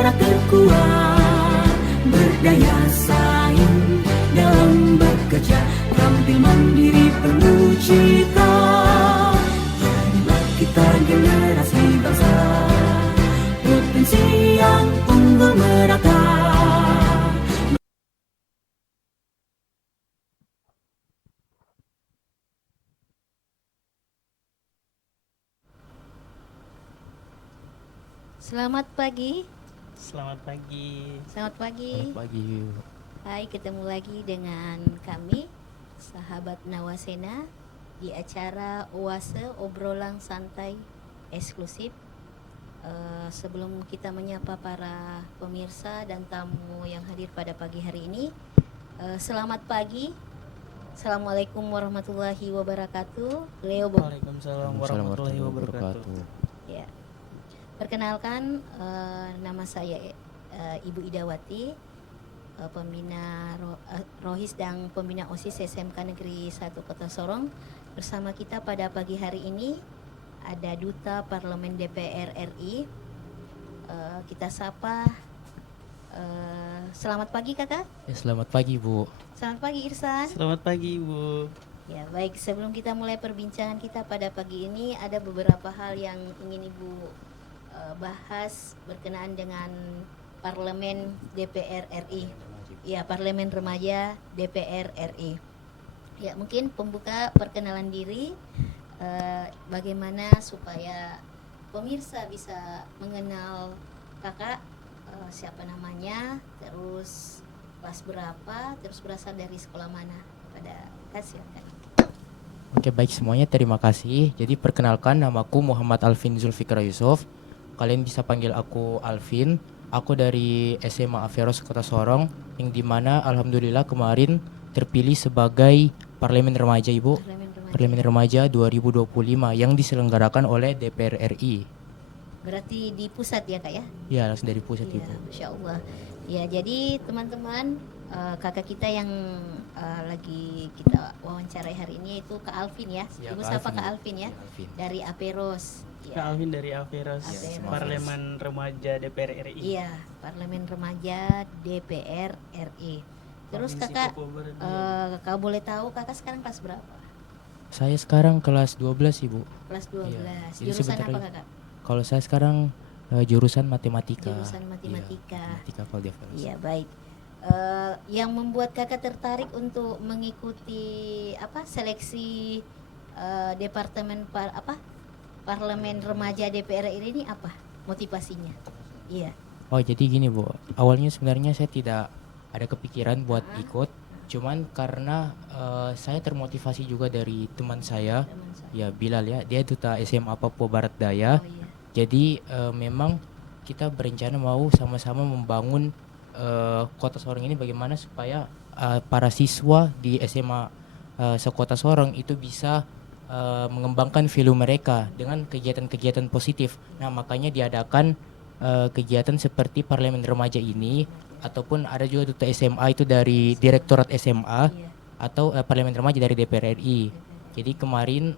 negara terkuat, berdaya saing dalam bekerja, tampil mandiri penuh cita. Jadilah kita generasi bangsa, potensi yang unggul merata. Selamat pagi. Selamat pagi. Selamat pagi. Selamat pagi. Hai, ketemu lagi dengan kami, sahabat Nawasena, di acara Oase Obrolan Santai Eksklusif. Sebelum kita menyapa para pemirsa dan tamu yang hadir pada pagi hari ini, selamat pagi. Assalamualaikum warahmatullahi wabarakatuh. Waalaikumsalam warahmatullahi wabarakatuh. Ya. Perkenalkan, nama saya Ibu Idawati, pembina Rohis dan pembina OSIS SMK Negeri 1 Kota Sorong. Bersama kita pada pagi hari ini ada Duta Parlemen DPR RI. Kita sapa. Selamat pagi kakak. Ya, selamat pagi Bu. Selamat pagi Irsan. Selamat pagi Ibu. Ya baik, sebelum kita mulai perbincangan kita pada pagi ini, ada beberapa hal yang ingin Ibu bahas berkenaan dengan Parlemen DPR RI. Ya, Parlemen Remaja DPR RI. Ya, mungkin pembuka perkenalan diri, bagaimana supaya pemirsa bisa mengenal kakak, siapa namanya, terus kelas berapa, terus berasal dari sekolah mana. Pada silakan. Oke, baik semuanya, terima kasih. Jadi perkenalkan, namaku Muhammad Alvin Zulfikra Yusuf. Kalian bisa panggil aku Alvin. Aku dari SMA Averos Kota Sorong, yang dimana alhamdulillah kemarin terpilih sebagai Parlemen Remaja Ibu. Parlemen Remaja 2025 yang diselenggarakan oleh DPR RI. Berarti di pusat ya kak ya? Ya, langsung dari pusat Ya, Ibu. Masya Allah. Ya, jadi teman-teman, kakak kita yang lagi kita wawancarai hari ini itu Kak Alvin ya. Ya, Ibu Kak sapa Alvin, Kak ya. Alvin ya, Alvin. dari Aperos. Kak Alvin dari Averos, Averos. Parlemen Remaja DPR RI. Iya, Parlemen Remaja DPR RI. Terus Provinsi kakak, Papua Barat. kakak boleh tahu kakak sekarang kelas berapa? Saya sekarang kelas 12 Ibu. Kelas 12. Iya. Jadi Jurusan sebentar apa lagi. kakak? Kalau saya sekarang jurusan matematika. Jurusan matematika. Iya, matematika Val de Averos. Iya, baik. Yang membuat kakak tertarik untuk mengikuti seleksi departemen Parlemen Remaja DPR ini apa motivasinya? Iya. Oh, jadi gini Bu, awalnya sebenarnya saya tidak ada kepikiran buat ikut, cuman karena saya termotivasi juga dari teman saya, Teman saya. ya Bilal ya, dia duta SMA Papua Barat Daya. Oh iya. Jadi memang kita berencana mau sama-sama membangun Kota Sorong ini bagaimana supaya para siswa di SMA sekota Sorong itu bisa mengembangkan value mereka dengan kegiatan-kegiatan positif. Nah, makanya diadakan kegiatan seperti Parlemen Remaja ini, ataupun ada juga duta SMA itu dari Direktorat SMA, Iya. atau Parlemen Remaja dari DPR RI. Jadi kemarin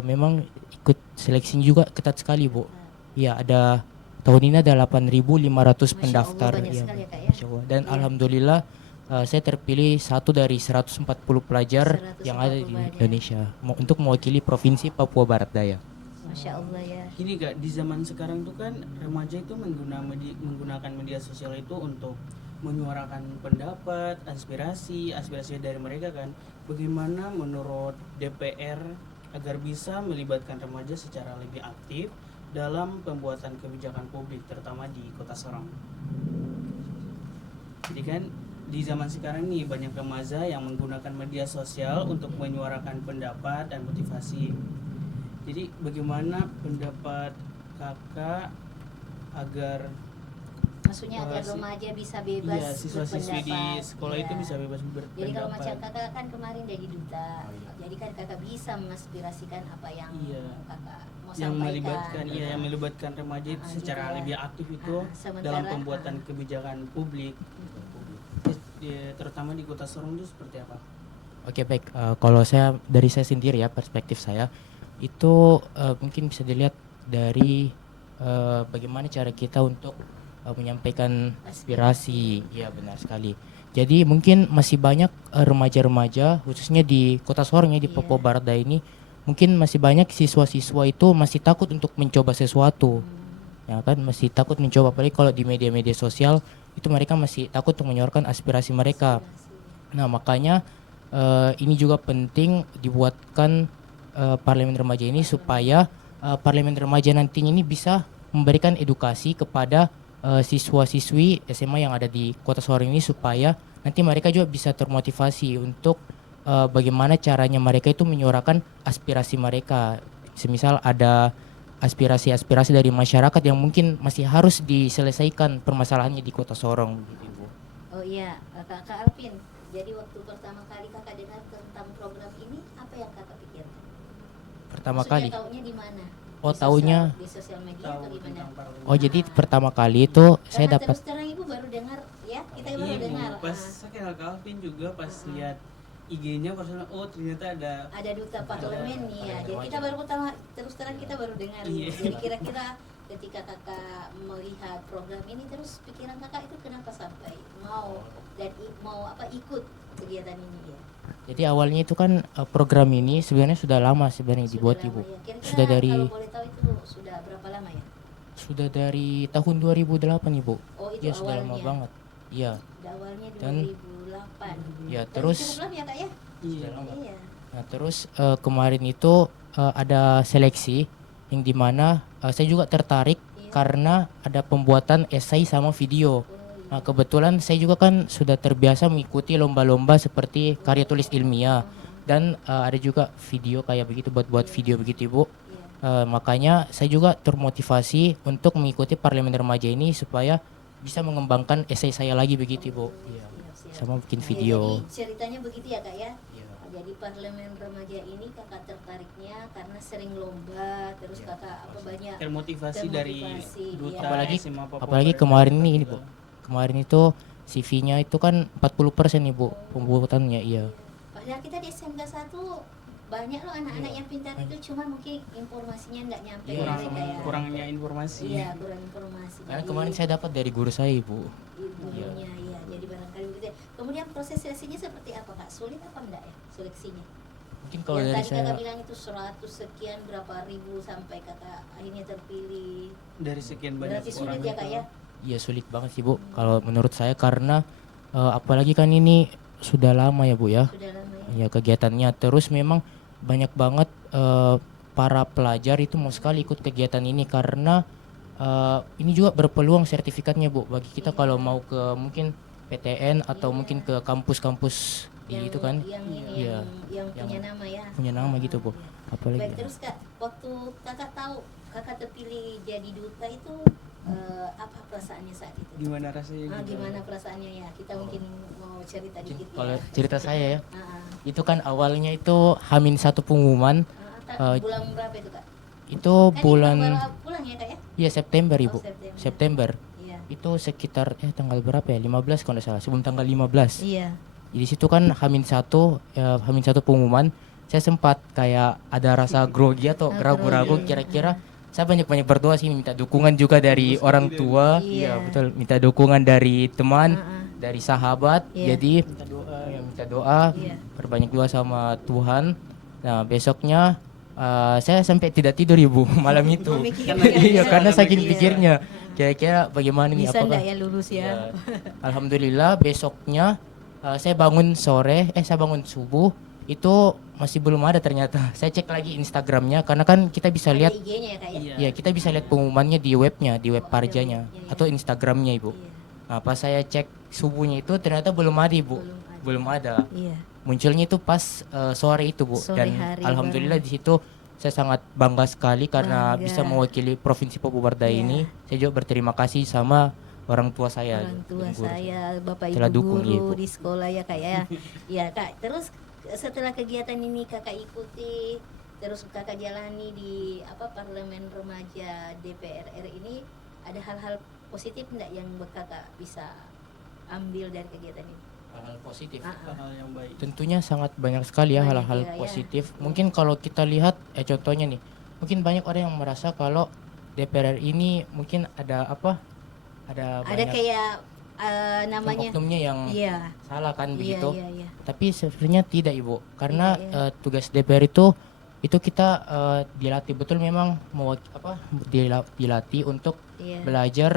memang ikut seleksinya juga ketat sekali Bu. Ya, ada tahun ini ada 8.500 Masya pendaftar. Allah, banyak Ya, sekali ya, Kak, ya. Masya Allah. Dan Iya. alhamdulillah saya terpilih satu dari 140 pelajar 140 yang ada di pelajar. Indonesia untuk mewakili Provinsi Papua Barat Daya. Masya Allah ya. Gini Kak, di zaman sekarang tuh kan remaja itu menggunakan media sosial itu untuk menyuarakan pendapat, aspirasi dari mereka kan. Bagaimana menurut DPR agar bisa melibatkan remaja secara lebih aktif dalam pembuatan kebijakan publik, terutama di Kota Sorong? Jadi kan di zaman sekarang nih banyak remaja yang menggunakan media sosial untuk menyuarakan pendapat dan motivasi. Jadi bagaimana pendapat kakak agar Maksudnya agar remaja bisa bebas iya, siswa-siswi di berpendapat. sekolah Iya. itu bisa bebas berpendapat. Jadi kalau macam kakak kan kemarin jadi duta, jadi kan kakak bisa mengaspirasikan apa yang Iya. kakak mau yang sampaikan. melibatkan yang melibatkan remaja itu secara juga. lebih aktif itu Sementara, dalam pembuatan kebijakan publik, terutama di Kota Sorong itu seperti apa? Oke, baik. Kalau dari saya sendiri ya, perspektif saya itu mungkin bisa dilihat dari bagaimana cara kita untuk menyampaikan aspirasi. Ya benar sekali. Jadi mungkin masih banyak remaja-remaja khususnya di Kota Sorong ya, di Papua Barat Daya ini, mungkin masih banyak siswa-siswa itu masih takut untuk mencoba sesuatu. Ya kan, masih takut mencoba, apalagi kalau di media-media sosial itu mereka masih takut untuk menyuarakan aspirasi mereka. Nah, makanya ini juga penting dibuatkan parlemen remaja ini supaya parlemen remaja nantinya ini bisa memberikan edukasi kepada siswa-siswi SMA yang ada di Kota Sorong ini, supaya nanti mereka juga bisa termotivasi untuk bagaimana caranya mereka itu menyuarakan aspirasi mereka. Semisal ada aspirasi-aspirasi dari masyarakat yang mungkin masih harus diselesaikan permasalahannya di Kota Sorong gitu, Ibu. Oh iya, Kakak Alvin. Jadi waktu pertama kali Kakak dengar tentang program ini, apa yang Kakak pikirkan? Pertama Maksudnya kali. taunya di mana? Oh, Di taunya. di sosial media atau di mana? Oh, jadi pertama kali itu saya Karena dapat. terus terang Ibu baru dengar ya, kita baru Iya, Bu. dengar. Pas saya kenal Calvin juga pas lihat IG-nya personal, oh ternyata Ada duta parlemen nih ya. Jadi kita baru pertama, terus terang kita baru dengar. Iya. Jadi kira-kira ketika Kakak melihat program ini, terus pikiran Kakak itu kenapa sampai mau ikut kegiatan ini ya? Jadi awalnya itu kan program ini sebenarnya sudah lama sebenarnya dibuat, Sudah Ibu. lama ya. Kira-kira Sudah dari kalau boleh tahu itu sudah berapa lama ya? sudah dari tahun 2008, Ibu. Oh, itu Ya sudah lama awalnya. banget. Iya. Awalnya Dan- 2008. Ya, Dan terus cukup lama ya Kak ya? iya. Iya. nah, terus kemarin itu ada seleksi yang dimana saya juga tertarik karena ada pembuatan esai sama video. Nah, kebetulan saya juga kan sudah terbiasa mengikuti lomba-lomba seperti karya tulis ilmiah, dan ada juga video kayak begitu, buat video begitu, Ibu. Makanya saya juga termotivasi untuk mengikuti parlemen remaja ini supaya bisa mengembangkan esai saya lagi begitu, Ibu. Iya. Siap. Sama bikin Nah, video. jadi ceritanya begitu ya Kak ya? Iya. Jadi parlemen remaja ini Kakak tertariknya karena sering lomba, terus Kakak banyak Termotivasi dari Termotivasi, duta iya. Apalagi- SMA Papua Apalagi Barat kemarin Daya ini, juga. Bu. Kemarin itu CV-nya itu kan 40%, Ibu, pembuatannya, iya. Padahal kita di SMK 1 banyak loh anak-anak yang pintar itu, cuma mungkin informasinya nggak nyampe ke kurang mereka ya. kurangnya informasi. Iya, kurang informasi. Karena Jadi, kemarin saya dapat dari guru saya, Ibu. gurunya ya. Jadi barangkali begitu ya. Kemudian proses seleksinya seperti apa Kak? Sulit apa enggak ya seleksinya? Mungkin kalau Yang dari tadi saya Kakak bilang itu 100 sekian berapa ribu sampai Kakak akhirnya terpilih. Dari sekian banyak Berarti orang sulit ya Kak itu. ya? iya sulit banget sih, Bu. Kalau menurut saya karena apalagi kan ini sudah lama ya, Bu ya. Sudah lama ya. Ya kegiatannya, terus memang banyak banget para pelajar itu mau sekali ikut kegiatan ini karena ini juga berpeluang sertifikatnya, Bu, bagi kita kalau mau ke mungkin PTN atau mungkin ke kampus-kampus di itu kan Yang ini Iya. yang punya nama ya. punya nama gitu, Bu. Iya. Apalagi Baik, terus Kak, waktu Kakak tahu Kakak terpilih jadi duta itu apa perasaannya saat itu? Gimana rasanya gitu? Gimana perasaannya ya? Kita mungkin mau cerita mungkin dikit kalau ya. cerita saya ya, Ah, itu kan awalnya itu H-1 pengumuman, bulan berapa itu Kak? itu Kan ini bulan baru pulang ya Kak ya? ya September, Oh, Ibu. September. September. Iya. Itu sekitar tanggal berapa ya? 15 kalau nggak salah, sebelum tanggal 15. Iya. Jadi situ kan H-1 pengumuman, saya sempat kayak ada rasa grogi atau ragu-ragu, kira-kira saya banyak-banyak berdoa sih, minta dukungan juga dari orang tua, Iya. iya betul, minta dukungan dari teman, Ah, dari sahabat. Iya. Jadi Minta doa. minta doa, Iya. perbanyak doa sama Tuhan. Nah, besoknya saya sampai tidak tidur, Ibu, malam itu. Memikirkan Iya, ya. karena saking Iya. pikirnya kira-kira bagaimana nih, Bisa apakah enggak ya lulus ya? Ya, alhamdulillah besoknya saya bangun subuh itu masih belum ada ternyata. Saya cek lagi Instagramnya karena kan kita bisa lihat, Ada IG-nya ya Kak ya? Iya. ya kita bisa lihat pengumumannya di webnya, di web Parjanya atau Instagramnya, Ibu. Iya. Nah, pas saya cek subuhnya itu ternyata belum ada, Ibu. Belum ada. Iya. Munculnya itu pas sore itu, Bu. Sore Dan hari alhamdulillah di situ saya sangat bangga sekali karena Bangga. bisa mewakili Provinsi Papua Barat Daya Iya. ini. Saya juga berterima kasih sama orang tua saya. Orang tua dan guru saya, Bapak Telah Ibu dukung, guru iya, Bu. di sekolah ya Kak ya. Ya Kak, terus setelah kegiatan ini Kakak ikuti, terus Kakak jalani di Parlemen Remaja DPR RI ini, ada hal-hal positif enggak yang Kakak bisa ambil dari kegiatan ini? Hal-hal positif. Hal yang baik. Tentunya sangat banyak sekali ya Banyak hal-hal ya, ya. positif. Mungkin kalau kita lihat contohnya nih, mungkin banyak orang yang merasa kalau DPR ini mungkin ada Ada banyak kayak namanya. oknum-oknumnya yang Iya. salah kan Iya, begitu. iya, iya. Tapi sebenarnya tidak Ibu, karena Tidak, ya. tugas DPR itu kita dilatih betul memang dilatih untuk Iya. belajar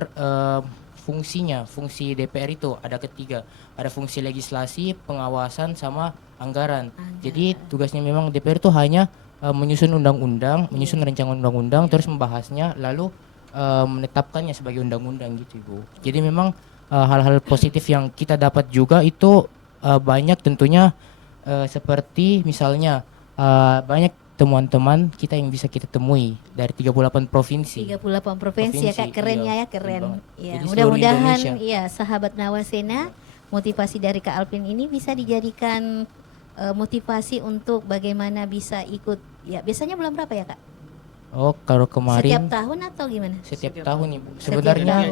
fungsi DPR itu ada ketiga, ada fungsi legislasi, pengawasan sama anggaran. Jadi tugasnya memang DPR itu hanya menyusun undang-undang, menyusun rancangan undang-undang, terus membahasnya, lalu menetapkannya sebagai undang-undang gitu Ibu. Jadi memang hal-hal positif yang kita dapat juga itu banyak tentunya, seperti misalnya banyak temuan-teman kita yang bisa kita temui dari 38 provinsi. 38 provinsi ya Kak, keren iya, ya keren. Ya, Jadi seluruh mudah-mudahan Indonesia. ya sahabat Nawasena, motivasi dari Kak Alvin ini bisa dijadikan motivasi untuk bagaimana bisa ikut. Ya, biasanya bulan berapa ya Kak? Oh, kalau Setiap kemarin tahun atau gimana? setiap tahun Ibu. Setiap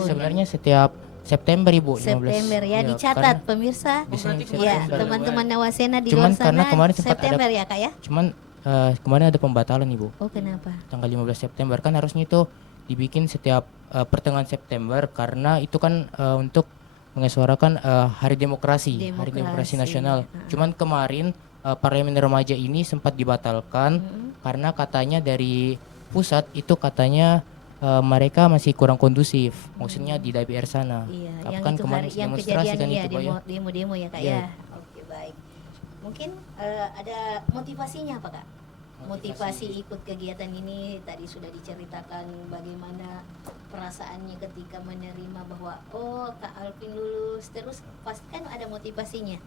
Sebenarnya setiap September Ibu, 15. September ya, Iya, dicatat karena pemirsa. berarti Ya, kemarin teman-teman Nawasena di Cuman luar karena sana kemarin sempat September ya Kak ya? cuman kemarin ada pembatalan Ibu. Oh, kenapa? Tanggal 15 September kan harusnya itu dibikin setiap pertengahan September, karena itu kan untuk mengesuarakan Hari Demokrasi Demokrasi, Nasional. Cuman kemarin Parlemen Remaja ini sempat dibatalkan karena katanya dari pusat itu katanya mereka masih kurang kondusif, maksudnya di DPR sana. Iya, Apa yang kan itu kemarin hari yang demonstrasi kejadian kan ya itu, Pak, ya? demo-demo ya Kak Iya. ya. Oke, baik. Mungkin ada motivasinya apa Kak? Motivasi ikut kegiatan ini tadi sudah diceritakan bagaimana perasaannya ketika menerima bahwa oh Kak Alvin lulus, terus pasti kan ada motivasinya.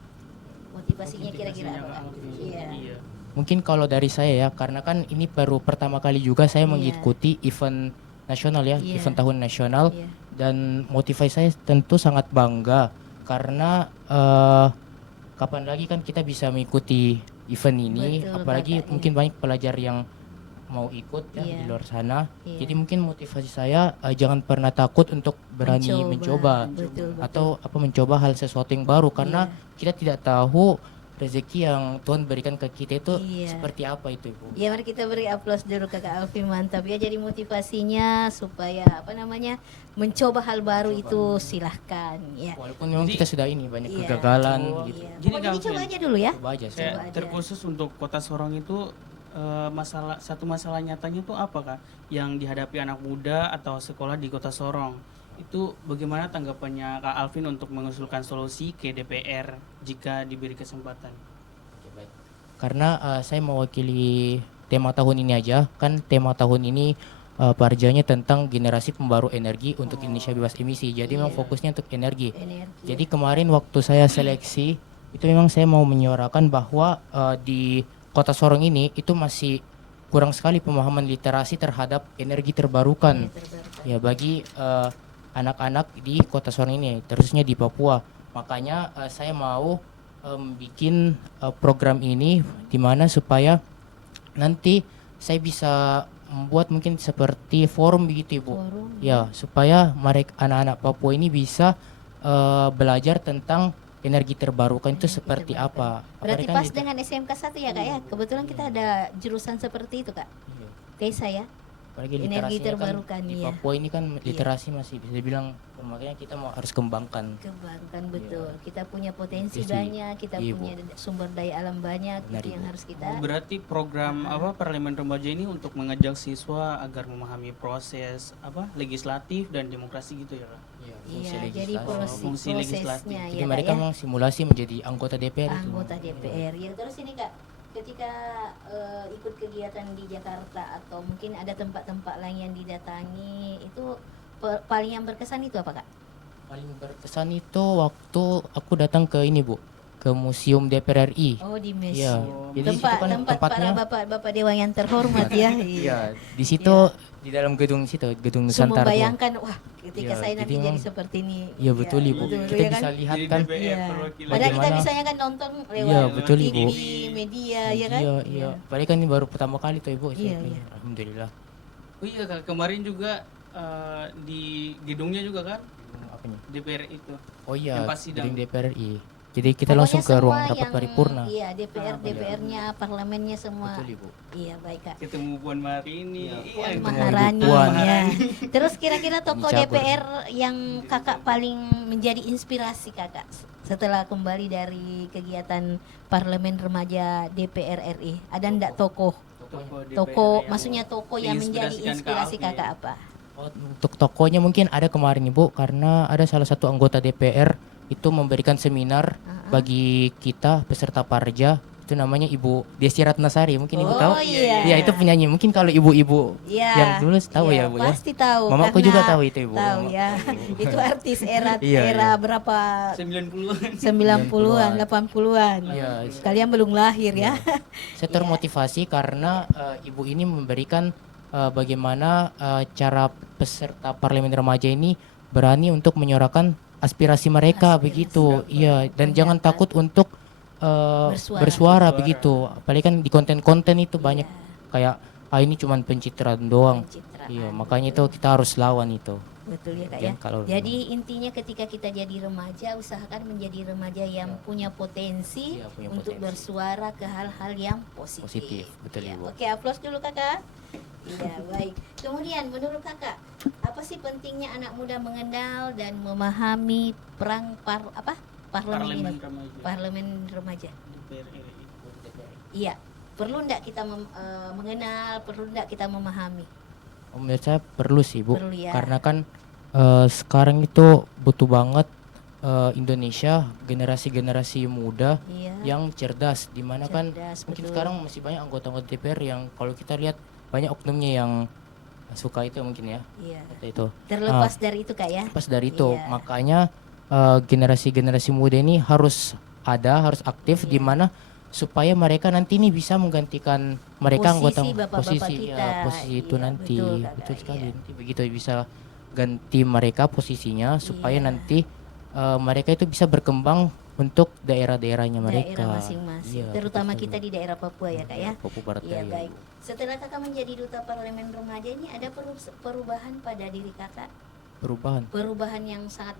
Motivasinya kira-kira apa Kak? Iya. Mungkin kalau dari saya ya, karena kan ini baru pertama kali juga saya Iya. mengikuti event nasional ya, Iya. event tahun nasional, Iya. dan motivasi saya tentu sangat bangga karena kapan lagi kan kita bisa mengikuti event ini, Betul, apalagi Kakak, mungkin banyak pelajar yang mau ikut ya Iya. di luar sana. Iya. Jadi mungkin motivasi saya jangan pernah takut untuk berani mencoba Betul, atau mencoba hal sesuatu yang baru, karena kita tidak tahu rezeki yang Tuhan berikan ke kita itu Iya. seperti apa itu Ibu. Ya, mari kita beri aplaus dulu Kakak Alvin, mantap ya. Jadi motivasinya supaya mencoba hal baru itu silahkan ya. Walaupun memang kita sudah ini banyak Iya. kegagalan gitu. Iya. Gini, Pokoknya Kak dicoba Alvin. aja dulu ya. Coba aja sih. Kayak Coba aja. terkhusus untuk Kota Sorong itu masalah nyatanya itu apa Kak yang dihadapi anak muda atau sekolah di Kota Sorong? Itu bagaimana tanggapannya Kak Alvin untuk mengusulkan solusi ke DPR jika diberi kesempatan? Oke, baik. Karena saya mewakili tema tahun ini aja, kan tema tahun ini parjanya tentang generasi pembaru energi untuk Indonesia bebas emisi. Jadi memang fokusnya untuk energi. Energi. Jadi kemarin waktu saya seleksi itu memang saya mau menyuarakan bahwa di Kota Sorong ini itu masih kurang sekali pemahaman literasi terhadap energi terbarukan. Ya, bagi anak-anak di Kota Sorong ini, terusnya di Papua. Makanya saya mau bikin program ini di mana supaya nanti saya bisa membuat mungkin seperti forum begitu Ibu. Ya, supaya mereka anak-anak Papua ini bisa belajar tentang energi terbarukan itu seperti apa. Berarti Apalagi kan pas dengan SMK 1 ya Kak ya. Kebetulan kita ada jurusan seperti itu Kak. Iya. Desa ya. Apalagi Energi literasinya terbarukan, kan di iya. Papua ini kan literasi masih bisa dibilang, makanya kita harus kembangkan. Kembangkan betul. Kita punya potensi Potensi. banyak, kita Iya, Bu. punya sumber daya alam banyak, Benar, itu yang Ibu. harus kita. Berarti program Parlemen Remaja ini untuk mengajak siswa agar memahami proses legislatif dan demokrasi gitu ya Kak? Iya, jadi Fungsi legislatif. prosesnya Jadi ya mereka Kak ya. memang simulasi menjadi anggota DPR itu. Anggota DPR. Ya, terus ini Kak, ketika ikut kegiatan di Jakarta atau mungkin ada tempat-tempat lain yang didatangi, itu paling yang berkesan itu apa Kak? Paling berkesan itu waktu aku datang ke ini Bu, ke Museum DPR RI. Oh, di Iya. museum. Jadi di situ kan Tempat para tempatnya. bapak-bapak dewan yang terhormat ya. Iya, di situ di dalam gedung situ, gedung So, Nusantara. membayangkan wah ketika Iya, saya jadi nanti jadi memang- seperti ini. Iya betul Ibu. betul, Kita ya bisa kan? lihat Jadi kan. DPR Iya. perwakilan. Padahal kita Bagaimana? bisanya kan nonton lewat Iya, betul, TV, Ibu. media ya kan? Iya. Padahal kan ini baru pertama kali tuh Ibu. Iya, iya. Alhamdulillah. Oh iya Kak, kemarin juga di gedungnya juga kan Gedung apanya? DPR itu. Oh iya, Yang pas sidang. gedung DPR RI. Jadi kita Pokoknya langsung ke ruang semua rapat yang- paripurna. Iya, DPR-nya, parlemennya semua. Betul Ibu. Iya, baik Kak. Ketemu Puan Maharani. Iya, Iya, Puan ketemu Maharani Ibu Puan. ya. Terus kira-kira tokoh Ini cabur. DPR yang kakak paling menjadi inspirasi kakak setelah kembali dari kegiatan Parlemen Remaja DPR RI? Ada ndak tokoh? DPR Tokoh, yang maksudnya tokoh yang menjadi menginspirasikan inspirasi Kak Alfi. kakak apa? Oh, untuk tokonya mungkin ada kemarin Ibu, karena ada salah satu anggota DPR itu memberikan seminar bagi kita peserta Parja, itu namanya Ibu Desi Ratnasari, mungkin Ibu Oh, tahu? iya. Iya, itu penyanyi. Mungkin kalau ibu-ibu Iya. yang dulu tahu Iya, ya Bu ya. pasti tahu. Mamaku karena juga tahu itu Ibu. Tahu ya. Itu artis era Iya, era iya. berapa? 90-an. 90-an, 80-an. Iya. Kalian belum lahir ya. Saya termotivasi karena ibu ini memberikan bagaimana cara peserta parlemen remaja ini berani untuk menyuarakan aspirasi mereka begitu. Iya, dan jangan takut untuk bersuara begitu. Apalagi kan di konten-konten itu banyak kayak ini cuman pencitraan doang. Pencitraan. Iya, makanya itu kita harus lawan itu. Betul ya Kak Ya, ya. kalau- Jadi intinya ketika kita jadi remaja, usahakan menjadi remaja yang punya potensi Iya, punya untuk potensi. bersuara ke hal-hal yang positif. Positif, betul, Ya, Ibu. oke, aplaus dulu Kakak. Iya, baik. Kemudian menurut Kakak, apa sih pentingnya anak muda mengenal dan memahami perang parlemen ini? Parlemen remaja. DPR RI. Iya. Perlu ndak kita mengenal, perlu ndak kita memahami? Menurut saya perlu sih Bu, Perlu ya. karena kan sekarang itu butuh banget Indonesia generasi-generasi muda Iya. yang cerdas, dimana kan Cerdas, mungkin betul. sekarang masih banyak anggota-anggota DPR yang kalau kita lihat banyak oknumnya yang suka itu mungkin ya Iya. kata itu. Terlepas dari itu Kak ya. Pas dari itu Iya. makanya generasi-generasi muda ini harus aktif di mana supaya mereka nanti ini bisa menggantikan mereka Posisi anggota bapak-bapak posisi kita. posisi itu Iya, nanti betul, Kakak, betul sekali iya. nanti begitu bisa ganti mereka posisinya supaya Iya. nanti mereka itu bisa berkembang untuk daerah-daerahnya mereka. Daerah masing-masing. Iya, Terutama betul kita sekali. di daerah Papua ya Kak ya. Papua Barat Iya Daya, baik. Bu. Setelah Kakak menjadi duta parlemen remaja ini ada perubahan pada diri Kakak? Perubahan yang sangat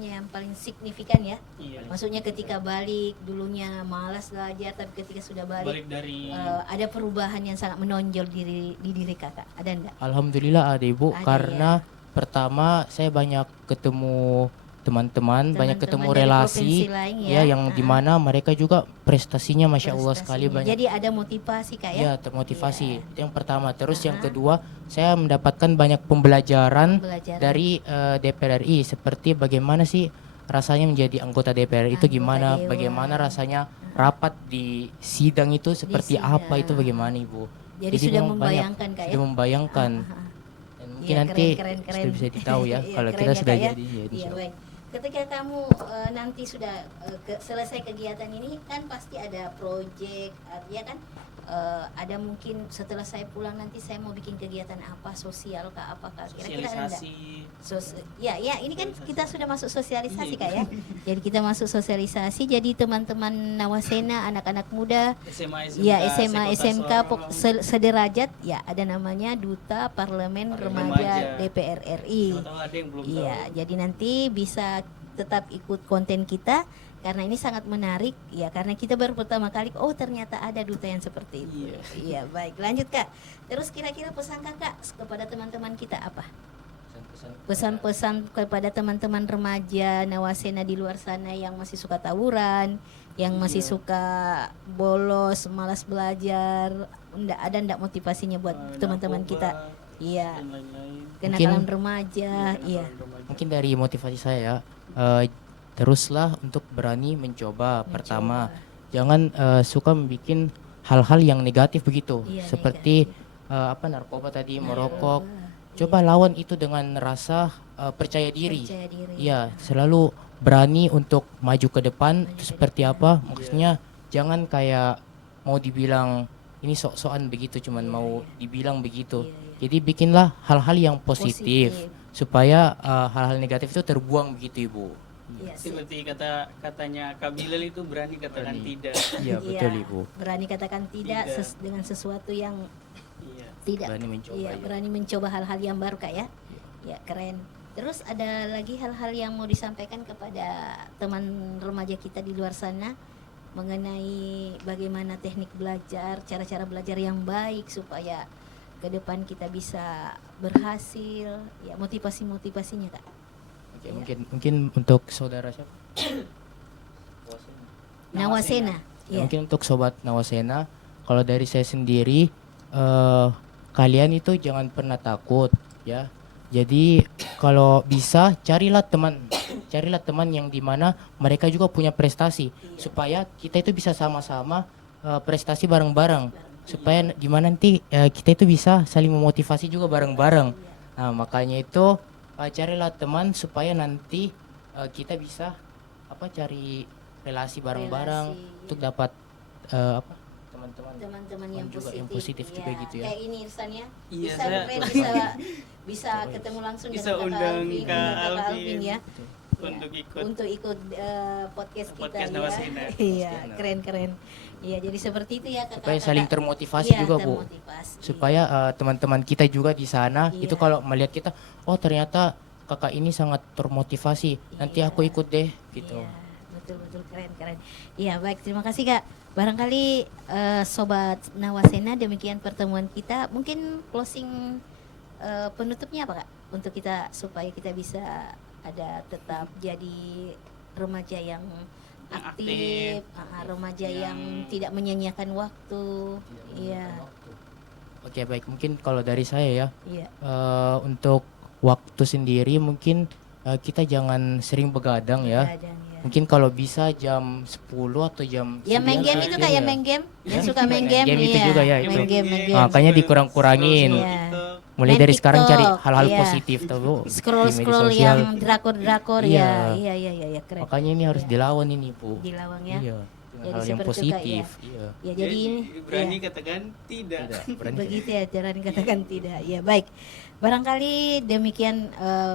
yang paling signifikan ya. Iya. Maksudnya ketika balik dulunya malas belajar, tapi ketika sudah balik Balik dari ada perubahan yang sangat menonjol di diri Kakak. Ada enggak? Alhamdulillah ada Ibu, Ada, karena pertama saya banyak ketemu teman-teman, banyak ketemu Teman-teman dari relasi provinsi lain ya yang dimana mereka juga prestasinya masya Allah sekali Prestasinya. banyak. Jadi ada motivasi Kak ya. Ya termotivasi. Iya. Itu yang pertama. Terus yang kedua saya mendapatkan banyak pembelajaran Pembelajaran. dari DPR RI seperti bagaimana sih rasanya menjadi anggota DPR itu Anggota gimana, dewan. bagaimana rasanya rapat di sidang itu seperti apa itu sidang. bagaimana Ibu. Jadi sudah memang banyak, membayangkan Kak ya. sudah membayangkan. Dan mungkin Iya, nanti keren. sudah bisa ditahu ya Iya, kalau keren kita ya, sudah Kak, ya. jadi ya, insya Iya, Allah. baik. Ketika kamu nanti sudah selesai kegiatan ini kan pasti ada proyek, ya kan? Ada mungkin setelah saya pulang nanti saya mau bikin kegiatan apa sosial kak, apakah kira-kira ada enggak? Sosialisasi. Ya ini kan kita sudah masuk sosialisasi kak ya. Jadi kita masuk sosialisasi. Jadi teman-teman Nawasena, anak-anak muda, SMA, SMK, ya SMA, Sekota SMK, Sorong. sederajat, ya ada namanya Duta Parlemen Remaja Remaja. DPR RI. Siapa tahu ada yang belum Iya, tahu. jadi nanti bisa tetap ikut konten kita karena ini sangat menarik ya, karena kita baru pertama kali ternyata ada duta yang seperti itu. Iya, baik. Lanjut Kak. Terus kira-kira pesan Kakak kepada teman-teman kita apa? Pesan-pesan kepada teman-teman remaja Nawasena di luar sana yang masih suka tawuran, yang masih suka bolos, malas belajar, enggak motivasinya buat teman-teman Narkoba kita. Iya. dan lain-lain. Kenakalan remaja, iya. Mungkin dari motivasi saya ya, teruslah untuk berani mencoba. Pertama, jangan suka membuat hal-hal yang negatif begitu, Iya, seperti narkoba tadi, merokok. Coba lawan itu dengan rasa percaya diri. Percaya diri. Iya, selalu berani untuk maju ke depan. Itu seperti apa? Maksudnya jangan kayak mau dibilang ini sok-sokan begitu, cuman mau dibilang begitu. Jadi bikinlah hal-hal yang positif. Supaya hal-hal negatif itu terbuang begitu Ibu. Iya, sih. Seperti katanya Kak Bilal itu berani katakan Berani. tidak. Iya betul Ibu. Berani katakan tidak, Tidak. dengan sesuatu yang Iya. tidak. Berani mencoba, Iya, ya. berani mencoba hal-hal yang baru Kak ya. Ya, keren. Terus ada lagi hal-hal yang mau disampaikan kepada teman remaja kita di luar sana mengenai bagaimana teknik belajar, cara-cara belajar yang baik supaya ke depan kita bisa berhasil, ya motivasi-motivasinya Kak. Oke, Ya. mungkin untuk saudara siapa? Nawasena. Ya, Ya. mungkin untuk sobat Nawasena, kalau dari saya sendiri, kalian itu jangan pernah takut ya. Jadi kalau bisa carilah teman yang dimana mereka juga punya prestasi, supaya kita itu bisa sama-sama prestasi bareng-bareng, supaya gimana nanti kita itu bisa saling memotivasi juga bareng-bareng. Nah, makanya itu carilah teman supaya nanti kita bisa cari relasi bareng-bareng Relasi. untuk dapat Teman-teman yang juga positif, yang positif juga gitu ya. Kayak ini Irsan ya. Iya, bisa saya- bisa ketemu langsung Bisa dengan undang Kakak Kak Alvin Alvin. ya. Untuk Ya, ikut untuk ikut podcast kita Podcast ya. Nawasena. Iya, keren. Iya, jadi seperti itu ya Kakak. Supaya saling termotivasi Iya, juga Bu, termotivasi. supaya teman-teman kita juga di sana itu Iya. kalau melihat kita, oh ternyata kakak ini sangat termotivasi, nanti Iya. aku ikut deh gitu. Iya, betul keren. Iya, baik, terima kasih Kak. Barangkali sobat Nawasena, demikian pertemuan kita. Mungkin closing penutupnya apa Kak? Untuk kita supaya kita bisa ada tetap jadi remaja yang aktif, remaja yang tidak menyanyiakan waktu. Iya. Oke baik, mungkin kalau dari saya ya, Iya. untuk waktu sendiri mungkin kita jangan sering begadang ya. Begadang, ya. Mungkin kalau bisa jam 10 atau jam Yang main 9 game itu Kak, yang main game, yang suka main game, Game itu iya. juga ya, Main itu. game. Makanya dikurang-kurangin. Iya. Mulai Main dari sekarang cari TikTok, hal-hal iya. positif tuh Bu, di Scroll media sosial. yang drakor Iya. ya. Iya, keren. Makanya ini harus dilawan ini Bu. Dilawang ya. Iya. Jadi Dengan hal yang seperti itu, Kak, positif. Iya. Ya jadi ini berani ya, katakan tidak. Tidak, berani. begitu ya, jangan dikatakan tidak. Ya baik. Barangkali demikian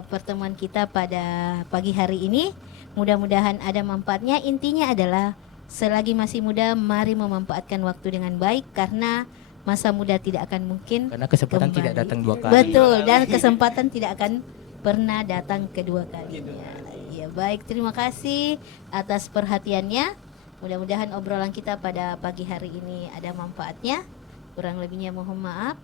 pertemuan kita pada pagi hari ini. Mudah-mudahan ada manfaatnya. Intinya adalah selagi masih muda, mari memanfaatkan waktu dengan baik karena masa muda tidak akan mungkin Karena kesempatan kembali. tidak datang dua kali. Betul, dan kesempatan tidak akan pernah datang kedua kalinya. Ya baik, terima kasih atas perhatiannya. Mudah-mudahan obrolan kita pada pagi hari ini ada manfaatnya. Kurang lebihnya mohon maaf.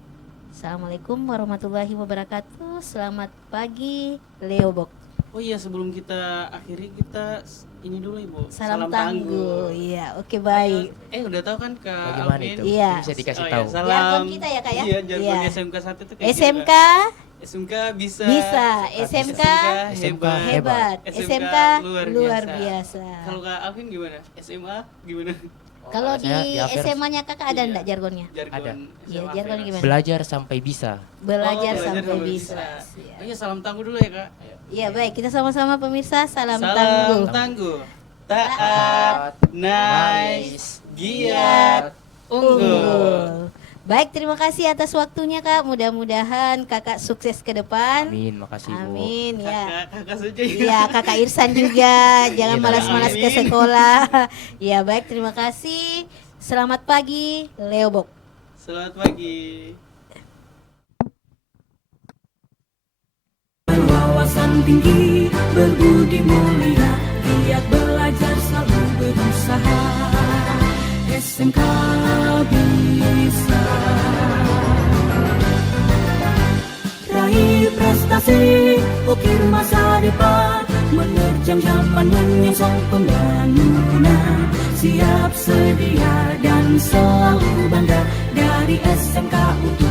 Assalamualaikum warahmatullahi wabarakatuh. Selamat pagi, Leobok. Oh iya, sebelum kita akhiri kita ini dulu Ibu. Salam tangguh. Iya, oke baik. Udah tahu kan Kak Bagaimana Alvin? itu? Iya. Bisa dikasih Oh iya, tahu. salam. Jargon kita ya, Kak, ya? Iya, jargon Iya. SMK 1 tuh kayak SMK gitu, Kak. SMK bisa. bisa, SMK SMK hebat, SMK luar biasa. Kalau Kak Alvin gimana? SMA gimana? Kalau di Saya di akhir SMA-nya Kakak ada Iya. enggak jargonnya? Jargon Ada. Iya, SMA jargon Veras. gimana? Belajar sampai bisa. Belajar Oh, sampai bisa. Oh iya, salam tangguh dulu ya Kak. Iya, baik, kita sama-sama pemirsa salam Salam tangguh. tangguh. Taat, nice, giat, unggul. Unggul. Baik, terima kasih atas waktunya Kak. Mudah-mudahan Kakak sukses ke depan. Amin, makasih Bu. Amin ya. Kakak saja ya. Iya, Kakak Irsan juga. Jangan Iya, malas-malas ke amin. sekolah. Ya, baik, terima kasih. Selamat pagi, Leobok. Selamat pagi. Berwawasan tinggi, berbudi mulia, giat belajar selalu berusaha. SMK bisa raih prestasi, ukir masa depan, menerjang zaman menyongsong pembangunan. Siap sedia dan selalu bangga dari SMK untuk